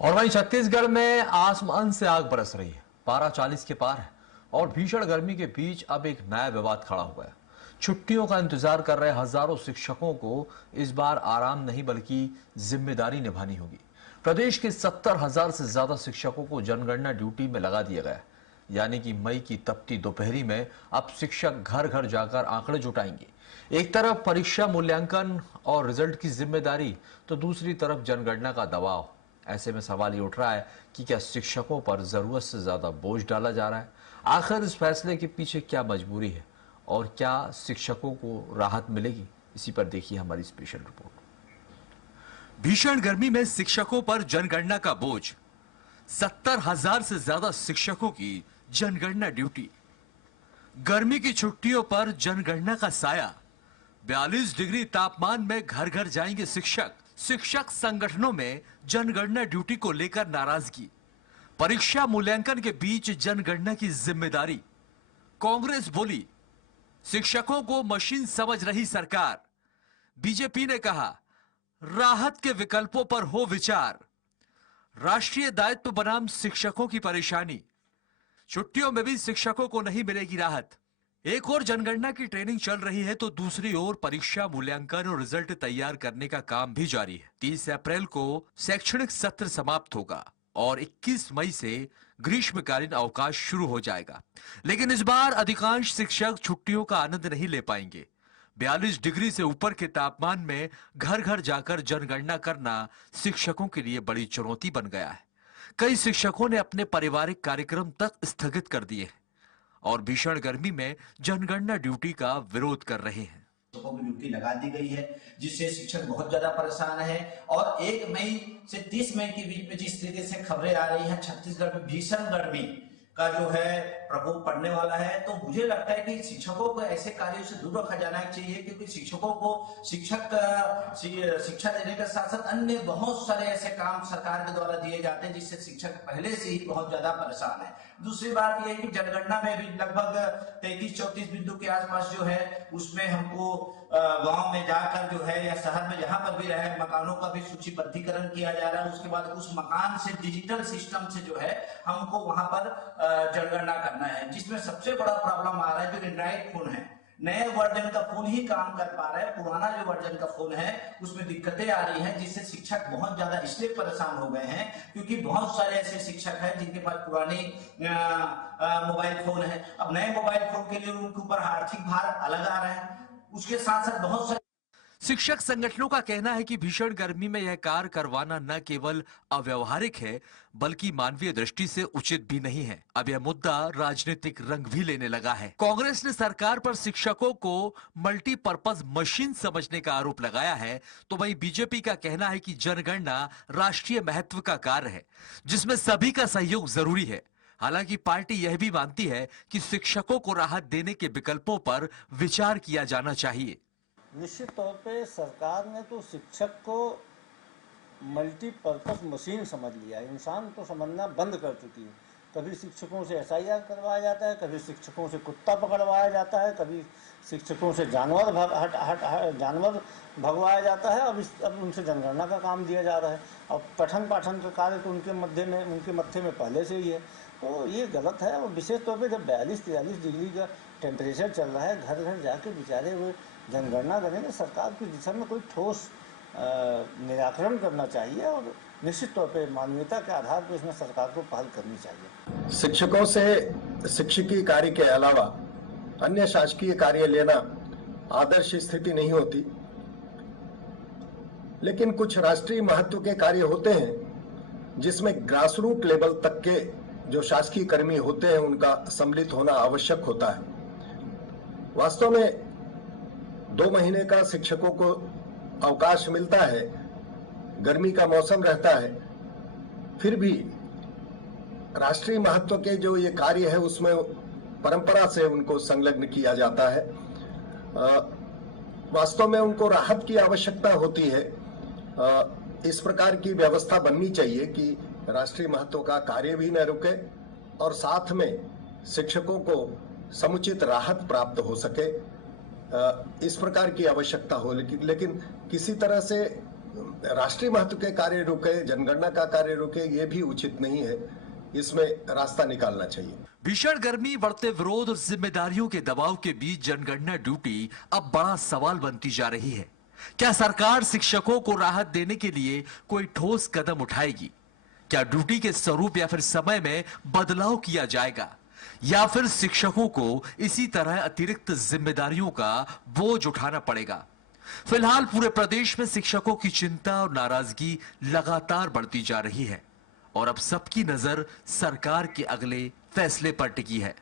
और वहीं छत्तीसगढ़ में आसमान से आग बरस रही है। पारा 40 के पार है और भीषण गर्मी के बीच अब एक नया विवाद खड़ा हुआ है। छुट्टियों का इंतजार कर रहे हजारों शिक्षकों को इस बार आराम नहीं बल्कि जिम्मेदारी निभानी होगी। प्रदेश के 70,000 से ज्यादा शिक्षकों को जनगणना ड्यूटी में लगा दिया गया है। यानी कि मई की तपती दोपहरी में अब शिक्षक घर घर जाकर आंकड़े जुटाएंगे। एक तरफ परीक्षा मूल्यांकन और रिजल्ट की जिम्मेदारी, तो दूसरी तरफ जनगणना का दबाव। ऐसे में सवाल ये उठ रहा है कि क्या शिक्षकों पर जरूरत से ज्यादा बोझ डाला जा रहा है? आखिर इस फैसले के पीछे क्या मजबूरी है और क्या शिक्षकों को राहत मिलेगी? इसी पर देखिए हमारी स्पेशल रिपोर्ट। भीषण गर्मी में शिक्षकों पर जनगणना का बोझ। 70,000 से ज्यादा शिक्षकों की जनगणना ड्यूटी। गर्मी की छुट्टियों पर जनगणना का साया। 42 डिग्री तापमान में घर घर जाएंगे शिक्षक। शिक्षक संगठनों में जनगणना ड्यूटी को लेकर नाराजगी। परीक्षा मूल्यांकन के बीच जनगणना की जिम्मेदारी। कांग्रेस बोली शिक्षकों को मशीन समझ रही सरकार। बीजेपी ने कहा राहत के विकल्पों पर हो विचार। राष्ट्रीय दायित्व बनाम शिक्षकों की परेशानी। छुट्टियों में भी शिक्षकों को नहीं मिलेगी राहत। एक और जनगणना की ट्रेनिंग चल रही है तो दूसरी ओर परीक्षा मूल्यांकन और रिजल्ट तैयार करने का काम भी जारी है। 30 अप्रैल को शैक्षणिक सत्र समाप्त होगा और 21 मई से ग्रीष्मकालीन अवकाश शुरू हो जाएगा। लेकिन इस बार अधिकांश शिक्षक छुट्टियों का आनंद नहीं ले पाएंगे। 42 डिग्री से ऊपर के तापमान में घर घर जाकर जनगणना करना शिक्षकों के लिए बड़ी चुनौती बन गया है। कई शिक्षकों ने अपने पारिवारिक कार्यक्रम तक स्थगित कर दिए हैं और भीषण गर्मी में जनगणना ड्यूटी का विरोध कर रहे हैं। शिक्षकों की ड्यूटी लगा दी गई है जिससे शिक्षक बहुत ज्यादा परेशान है। और 1 मई से 30 मई के बीच में जिस तरीके से खबरें आ रही हैं छत्तीसगढ़ में भीषण गर्मी का जो है प्रकोप पड़ने वाला है, तो मुझे लगता है कि शिक्षकों को ऐसे कार्यों से दूर रखा जाना चाहिए, क्योंकि शिक्षकों को शिक्षा देने के साथ साथ अन्य बहुत सारे ऐसे काम सरकार के द्वारा दिए जाते हैं जिससे शिक्षक पहले से ही बहुत ज्यादा परेशान है। दूसरी बात यह है कि जनगणना में भी लगभग 33-34 बिंदु के आसपास जो है उसमें हमको गांव में जाकर जो है या शहर में जहां पर भी रहे मकानों का भी सूचीबद्धीकरण किया जा रहा है। उसके बाद उस मकान से डिजिटल सिस्टम से जो है हमको वहां पर जनगणना करना है, जिसमें सबसे बड़ा प्रॉब्लम आ रहा है जो एंड्रॉइड फोन है। नए वर्जन का फोन ही काम कर पा रहा है, पुराना जो वर्जन का फोन है उसमें दिक्कतें आ रही हैं, जिससे शिक्षक बहुत ज्यादा इसलिए परेशान हो गए हैं क्योंकि बहुत सारे ऐसे शिक्षक हैं जिनके पास पुरानी मोबाइल फोन है। अब नए मोबाइल फोन के लिए उनके ऊपर आर्थिक भार अलग आ रहा है। उसके साथ साथ बहुत सारे शिक्षक संगठनों का कहना है कि भीषण गर्मी में यह कार्य करवाना न केवल अव्यवहारिक है बल्कि मानवीय दृष्टि से उचित भी नहीं है। अब यह मुद्दा राजनीतिक रंग भी लेने लगा है। कांग्रेस ने सरकार पर शिक्षकों को मल्टीपर्पज मशीन समझने का आरोप लगाया है, तो वहीं बीजेपी का कहना है कि जनगणना राष्ट्रीय महत्व का कार्य है जिसमें सभी का सहयोग जरूरी है। हालांकि पार्टी यह भी मानती है कि शिक्षकों को राहत देने के विकल्पों पर विचार किया जाना चाहिए। निश्चित तौर पे सरकार ने तो शिक्षक को मल्टीपर्पज़ मशीन समझ लिया, इंसान तो समझना बंद कर चुकी है। कभी शिक्षकों से एसआईआर करवाया जाता है, कभी शिक्षकों से कुत्ता पकड़वाया जाता है, कभी शिक्षकों से जानवर भगवाया जाता है। अब उनसे जनगणना का काम दिया जा रहा है। अब पठन पाठन का कार्य तो उनके मत्थे में पहले से ही है, तो ये गलत है। और विशेष तौर पे जब 42-43 डिग्री का टेम्परेचर चल रहा है, घर घर जाके बेचारे वो जनगणना करेंगे। सरकार की दिशा में कोई ठोस निराकरण करना चाहिए और निश्चित तौर पे मानवीयता के आधार पर इसमें सरकार को पहल करनी चाहिए। शिक्षकों से शिक्षकीय कार्य के अलावा अन्य शासकीय कार्य लेना आदर्श स्थिति नहीं होती, लेकिन कुछ राष्ट्रीय महत्व के कार्य होते हैं जिसमें ग्रासरूट लेवल तक के जो शासकीय कर्मी होते हैं उनका सम्मिलित होना आवश्यक होता है। वास्तव में 2 महीने का शिक्षकों को अवकाश मिलता है, गर्मी का मौसम रहता है, फिर भी राष्ट्रीय महत्व के जो ये कार्य है उसमें परंपरा से उनको संलग्न किया जाता है। वास्तव में उनको राहत की आवश्यकता होती है। इस प्रकार की व्यवस्था बननी चाहिए कि राष्ट्रीय महत्व का कार्य भी न रुके और साथ में शिक्षकों को समुचित राहत प्राप्त हो सके। इस प्रकार की आवश्यकता हो, लेकिन किसी तरह से राष्ट्रीय महत्व के कार्य रुके, जनगणना का कार्य रुके, ये भी उचित नहीं है। इसमें रास्ता निकालना चाहिए। भीषण गर्मी, बढ़ते विरोध और जिम्मेदारियों के दबाव के बीच जनगणना ड्यूटी अब बड़ा सवाल बनती जा रही है। क्या सरकार शिक्षकों को राहत देने के लिए कोई ठोस कदम उठाएगी? क्या ड्यूटी के स्वरूप या फिर समय में बदलाव किया जाएगा, या फिर शिक्षकों को इसी तरह अतिरिक्त जिम्मेदारियों का बोझ उठाना पड़ेगा? फिलहाल पूरे प्रदेश में शिक्षकों की चिंता और नाराजगी लगातार बढ़ती जा रही है और अब सबकी नजर सरकार के अगले फैसले पर टिकी है।